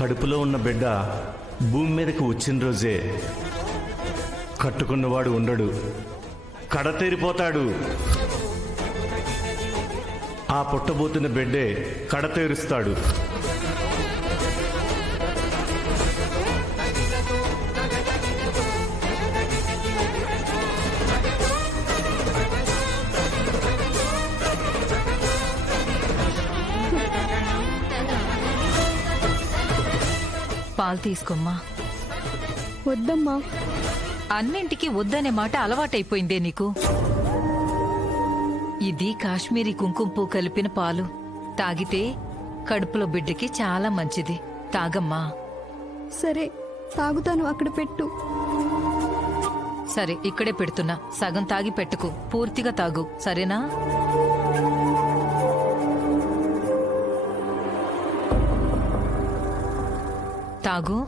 కడుపులో ఉన్న బిడ్డ భూమి మీదకి వచ్చిన రోజే కట్టుకున్నవాడు ఉండడు, కడతేరిపోతాడు. ఆ పుట్టబోతున్న బిడ్డే కడతేరుస్తాడు. పాలు తీసుకోమ్మా. వద్దమ్మా. అన్నింటికి వద్దనే మాట అలవాటైపోయిందే నీకు. ఇది కాశ్మీరీ కుంకుమ పువ్వు కలిపిన పాలు. తాగితే కడుపులో బిడ్డకి చాలా మంచిది. తాగమ్మా. సరే తాగుతాను, అక్కడ పెట్టు. సరే ఇక్కడే పెడుతున్నా. సగం తాగి పెట్టుకు, పూర్తిగా తాగు, సరేనా? తాగు.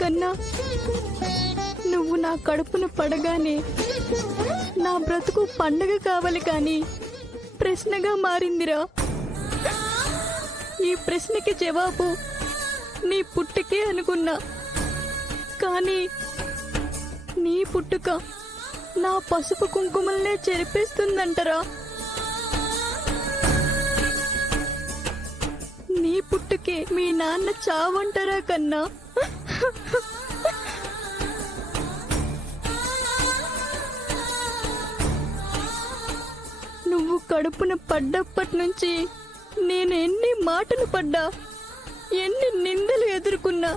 కన్నా, నువ్వు నా కడుపున పడగానే నా బ్రతుకు పండగ కావాలి కానీ ప్రశ్నగా మారిందిరా. ఈ ప్రశ్నకి జవాబు నీ పుట్టుకే అనుకున్నా, కానీ నీ పుట్టుక నా పసుపు కుంకుమల్నే చెరిపేస్తుందంటరా. నీ పుట్టుకే మీ నాన్న చావంటారా కన్నా? నువ్వు కడుపున పడ్డప్పటి నుంచి నేను ఎన్ని మాటలు పడ్డా, ఎన్ని నిందలు ఎదుర్కొన్నా,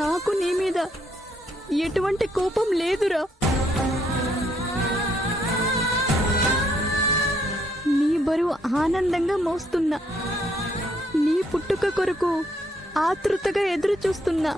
నాకు నీ మీద ఎటువంటి కోపం లేదురా. నీ బరువు ఆనందంగా మోస్తున్నా, నీ పుట్టుక కొరకు ఆతృతగా ఎదురు చూస్తున్నా.